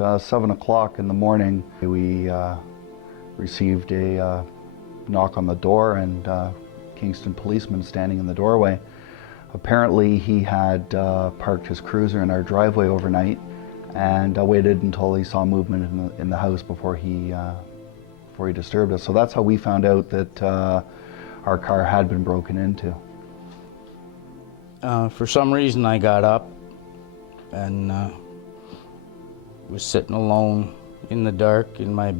At 7 o'clock in the morning, we received a knock on the door, and Kingston policeman standing in the doorway. Apparently he had parked his cruiser in our driveway overnight and waited until he saw movement in the house before he disturbed us. So that's how we found out that our car had been broken into. For some reason I got up and was sitting alone in the dark in my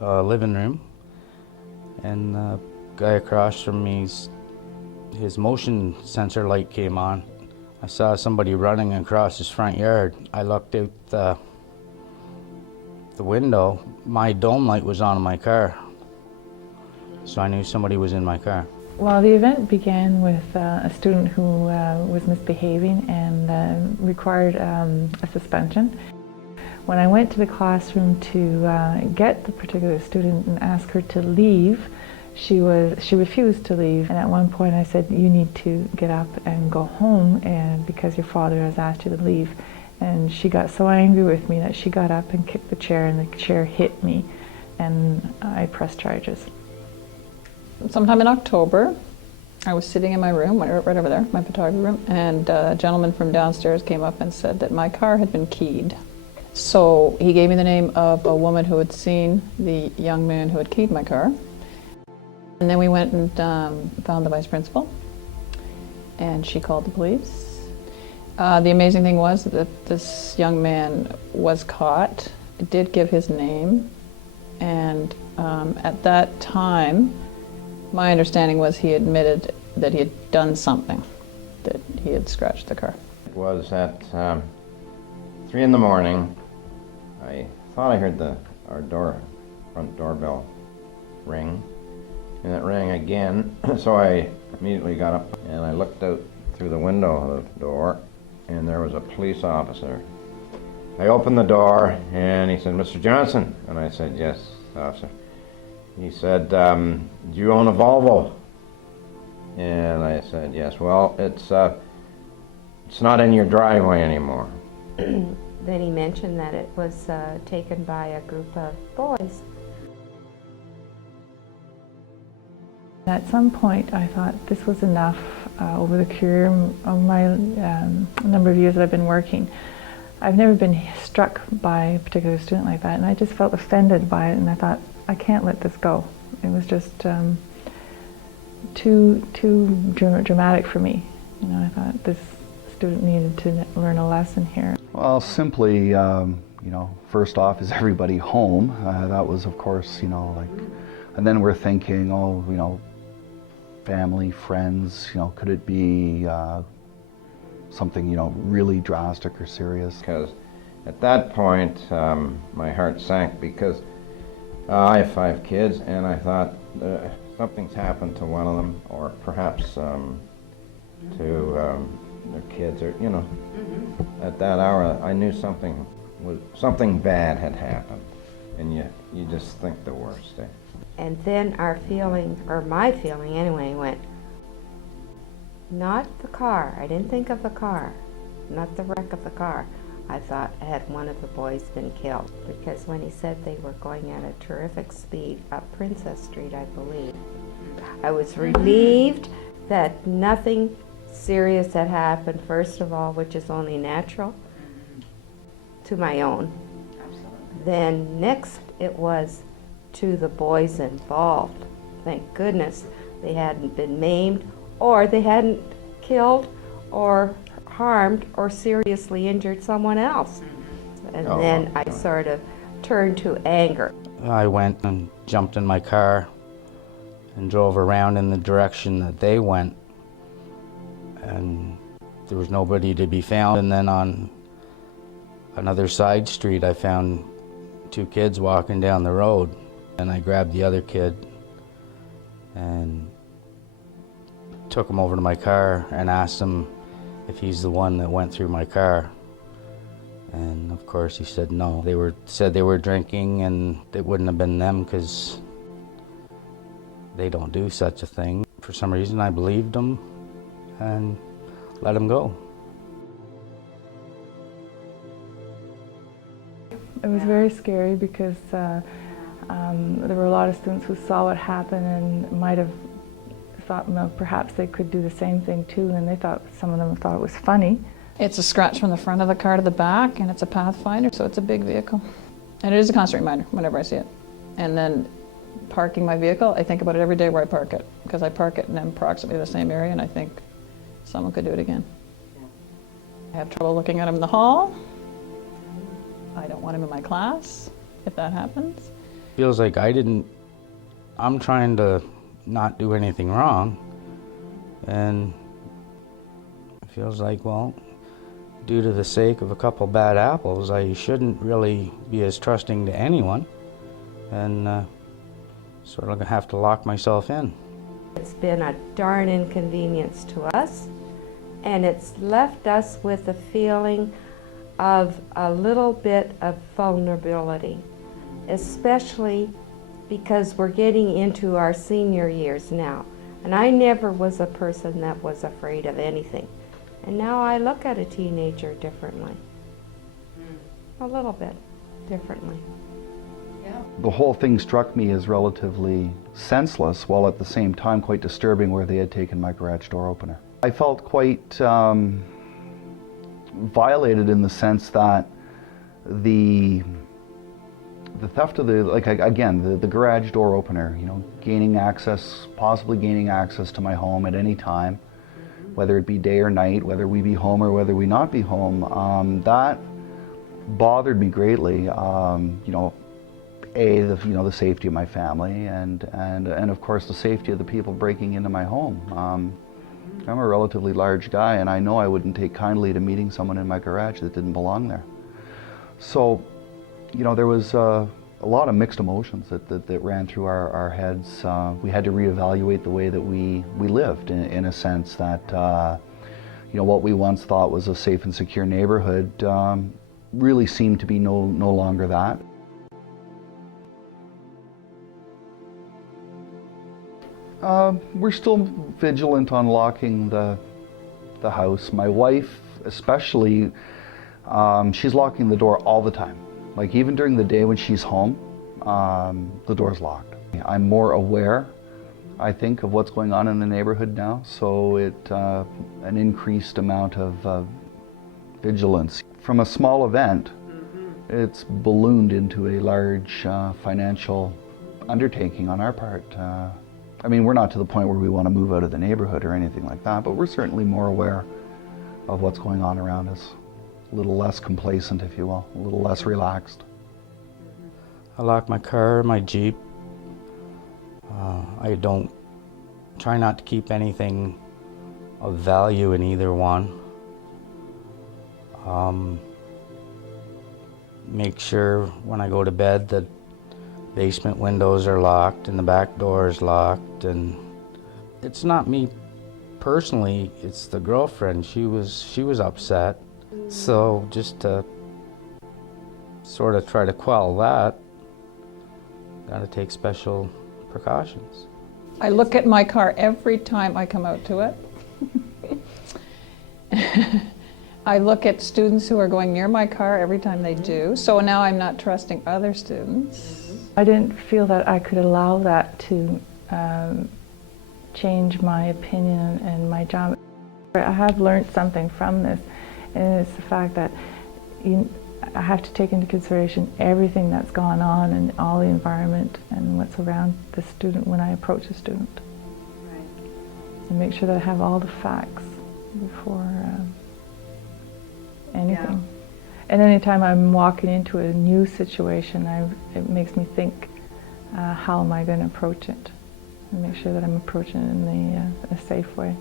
living room, and the guy across from me, his motion sensor light came on. I saw somebody running across his front yard. I looked out the window. My dome light was on in my car, so I knew somebody was in my car. Well, the event began with a student who was misbehaving and required a suspension. When I went to the classroom to get the particular student and ask her to leave, she refused to leave. And at one point I said, "You need to get up and go home, and because your father has asked you to leave." And she got so angry with me that she got up and kicked the chair, and the chair hit me, and I pressed charges. Sometime in October, I was sitting in my room, right over there, my photography room, and a gentleman from downstairs came up and said that my car had been keyed. So he gave me the name of a woman who had seen the young man who had keyed my car. And then we went and found the vice principal, and she called the police. The amazing thing was that this young man was caught. It did give his name, and at that time, my understanding was he admitted that he had done something, that he had scratched the car. It was at 3 in the morning. I thought I heard our front doorbell ring, and it rang again. So I immediately got up and I looked out through the window of the door, and there was a police officer. I opened the door and he said, "Mr. Johnson," and I said, "Yes, officer." He said, "Do you own a Volvo?" And I said, "Yes." "Well, it's not in your driveway anymore." Then he mentioned that it was taken by a group of boys. At some point I thought this was enough. Over the career of my number of years that I've been working, I've never been struck by a particular student like that, and I just felt offended by it, and I thought, I can't let this go. It was just too dramatic for me. You know, I thought this student needed to learn a lesson here. Well, simply, you know, first off, is everybody home? That was, of course, you know, like, and then we're thinking, oh, you know, family, friends, you know, could it be something, you know, really drastic or serious? Because at that point, my heart sank, because I have 5 kids, and I thought something's happened to one of them, or perhaps to their kids, or, you know. At that hour, I knew something bad had happened, and you just think the worst. Eh? And then our feeling, or my feeling anyway, went, not the car. I didn't think of the car, not the wreck of the car. I thought, had one of the boys been killed? Because when he said they were going at a terrific speed up Princess Street, I believe, I was relieved that nothing serious had happened, first of all, which is only natural to my own. Absolutely. Then next it was to the boys involved. Thank goodness they hadn't been maimed or they hadn't killed or harmed or seriously injured someone else. And then I sort of turned to anger. I went and jumped in my car and drove around in the direction that they went, and there was nobody to be found. And then on another side street I found two kids walking down the road, and I grabbed the other kid and took him over to my car and asked him if he's the one that went through my car. And of course he said no. Said they were drinking and it wouldn't have been them because they don't do such a thing. For some reason I believed them and let him go. It was very scary because there were a lot of students who saw what happened and might have thought, well, perhaps they could do the same thing too, and some of them thought it was funny. It's a scratch from the front of the car to the back, and it's a Pathfinder, so it's a big vehicle. And it is a constant reminder whenever I see it. And then parking my vehicle, I think about it every day where I park it, because I park it in approximately the same area, and I think someone could do it again. I have trouble looking at him in the hall. I don't want him in my class, if that happens. Feels like I'm trying to not do anything wrong, and it feels like, well, due to the sake of a couple bad apples, I shouldn't really be as trusting to anyone, and sort of have to lock myself in. It's been a darn inconvenience to us, and it's left us with a feeling of a little bit of vulnerability, especially because we're getting into our senior years now. And I never was a person that was afraid of anything. And now I look at a teenager differently. A little bit differently. The whole thing struck me as relatively senseless, while at the same time quite disturbing, where they had taken my garage door opener. I felt quite violated in the sense that the theft of the garage door opener, possibly gaining access to my home at any time, whether it be day or night, whether we be home or whether we not be home, that bothered me greatly. The safety of my family, and of course the safety of the people breaking into my home. I'm a relatively large guy, and I know I wouldn't take kindly to meeting someone in my garage that didn't belong there. So, there was a lot of mixed emotions that ran through our heads. We had to reevaluate the way that we lived, in a sense that, what we once thought was a safe and secure neighborhood really seemed to be no longer that. We're still vigilant on locking the house. My wife especially, she's locking the door all the time. Like even during the day when she's home, the door's locked. I'm more aware, I think, of what's going on in the neighborhood now, so an increased amount of vigilance. From a small event, it's ballooned into a large financial undertaking on our part. We're not to the point where we want to move out of the neighborhood or anything like that, but we're certainly more aware of what's going on around us. A little less complacent, if you will, a little less relaxed. I lock my car, my Jeep. I don't try not to keep anything of value in either one. Make sure when I go to bed that basement windows are locked and the back door is locked. And it's not me personally, it's the girlfriend. She was upset. So just to sort of try to quell that, gotta take special precautions. I look at my car every time I come out to it. I look at students who are going near my car every time they do. So now I'm not trusting other students. I didn't feel that I could allow that to change my opinion and my job. I have learned something from this, and it's the fact that I have to take into consideration everything that's gone on and all the environment and what's around the student when I approach a student. Right. and make sure that I have all the facts before anything. And anytime I'm walking into a new situation, it makes me think, how am I going to approach it? And make sure that I'm approaching it in a safe way.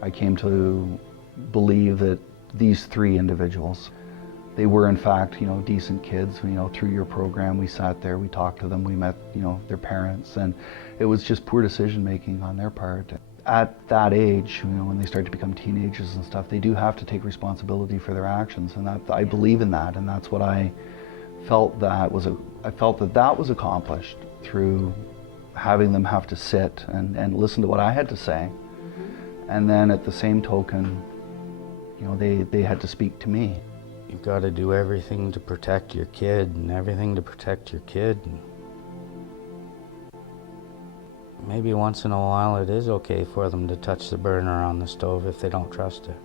I came to believe that these three individuals, they were in fact, decent kids. Through your program, we sat there, we talked to them, we met, their parents, and it was just poor decision making on their part. At that age, when they start to become teenagers and stuff, they do have to take responsibility for their actions, and I believe in that, and that's what I felt that was accomplished through having them have to sit and listen to what I had to say. And then at the same token, they had to speak to me. You've got to do everything to protect your kid and everything to protect your kid. Maybe once in a while it is okay for them to touch the burner on the stove if they don't trust it.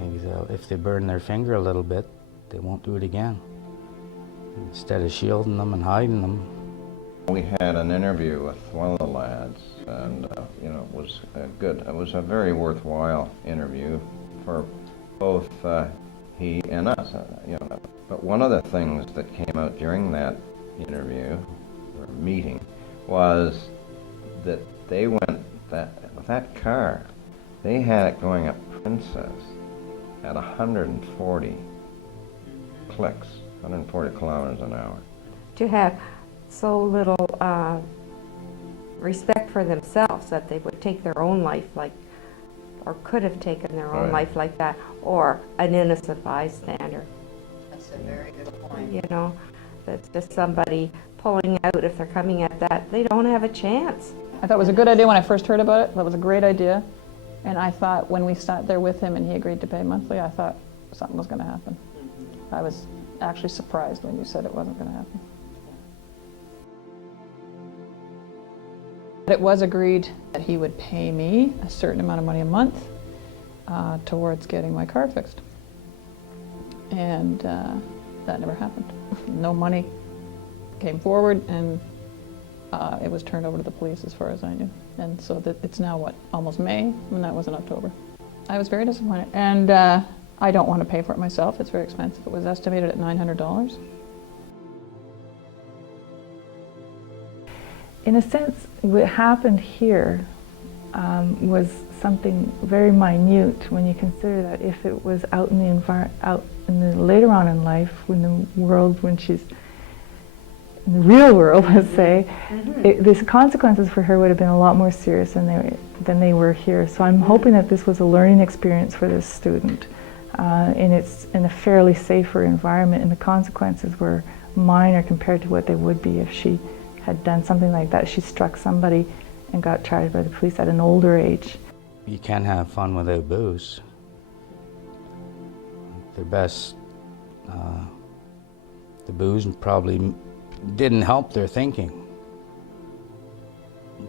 Maybe if they burn their finger a little bit, they won't do it again. Instead of shielding them and hiding them. We had an interview with one of the lads, and it was good. It was a very worthwhile interview for both he and us. But one of the things that came out during that interview or meeting was that they went that car. They had it going up Princess at 140 clicks, 140 kilometers an hour. To have so little respect for themselves that they would take their own life or could have taken their own life like that, or an innocent bystander. That's a very good point. That's just somebody pulling out. If they're coming at that, they don't have a chance. I thought it was a good idea when I first heard about it. That was a great idea. And I thought when we sat there with him and he agreed to pay monthly, I thought something was going to happen. I was actually surprised when you said it wasn't going to happen. It was agreed that he would pay me a certain amount of money a month towards getting my car fixed. And that never happened. No money came forward, and it was turned over to the police as far as I knew. And so it's now, almost May, and that was in October. I was very disappointed, and I don't want to pay for it myself. It's very expensive. It was estimated at $900. In a sense, what happened here was something very minute when you consider that if it was out in the later on in life, when she's in the real world, let's say, the consequences for her would have been a lot more serious than they were here. So I'm hoping that this was a learning experience for this student, and it's in a fairly safer environment, and the consequences were minor compared to what they would be if she had done something like that. She struck somebody and got charged by the police at an older age. You can't have fun without booze. The booze probably didn't help their thinking.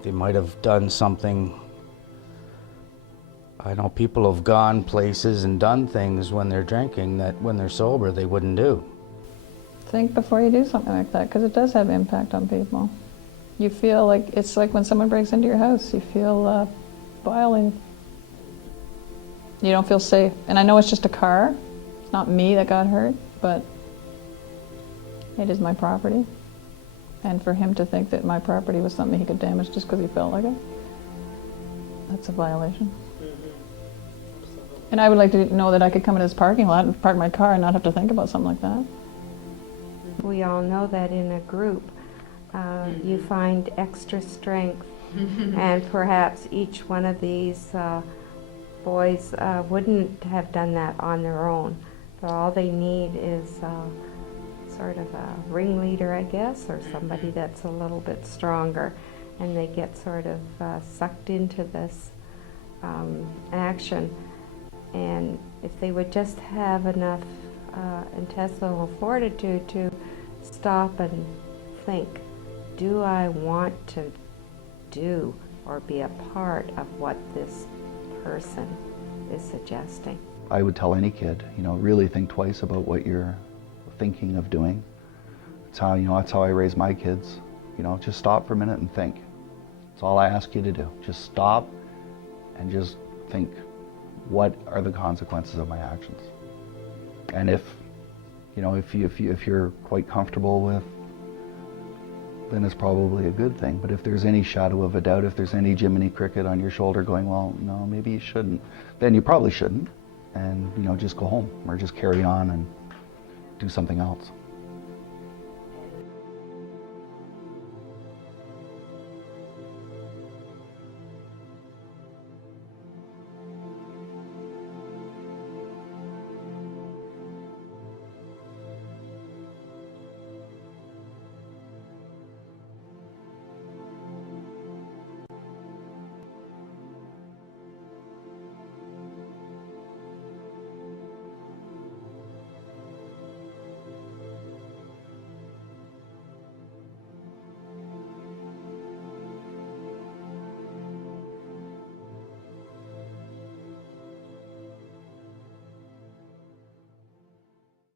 They might have done something. I know people have gone places and done things when they're drinking that when they're sober they wouldn't do. Think before you do something like that, because it does have impact on people. You feel like, it's like when someone breaks into your house, you feel violated. You don't feel safe. And I know it's just a car. It's not me that got hurt, but it is my property. And for him to think that my property was something he could damage just because he felt like it, that's a violation. And I would like to know that I could come in his parking lot and park my car and not have to think about something like that. We all know that in a group, you find extra strength, and perhaps each one of these boys wouldn't have done that on their own. But all they need is sort of a ringleader, I guess, or somebody that's a little bit stronger, and they get sort of sucked into this action. And if they would just have enough intestinal fortitude to stop and think, do I want to do or be a part of what this person is suggesting? I would tell any kid, really think twice about what you're thinking of doing. That's how I raise my kids. You know, just stop for a minute and think. That's all I ask you to do. Just stop and just think, what are the consequences of my actions? And if, you know, if you're quite comfortable with, then it's probably a good thing. But if there's any shadow of a doubt, if there's any Jiminy Cricket on your shoulder going, well, no, maybe you shouldn't, then you probably shouldn't. And, you know, just go home or just carry on and do something else.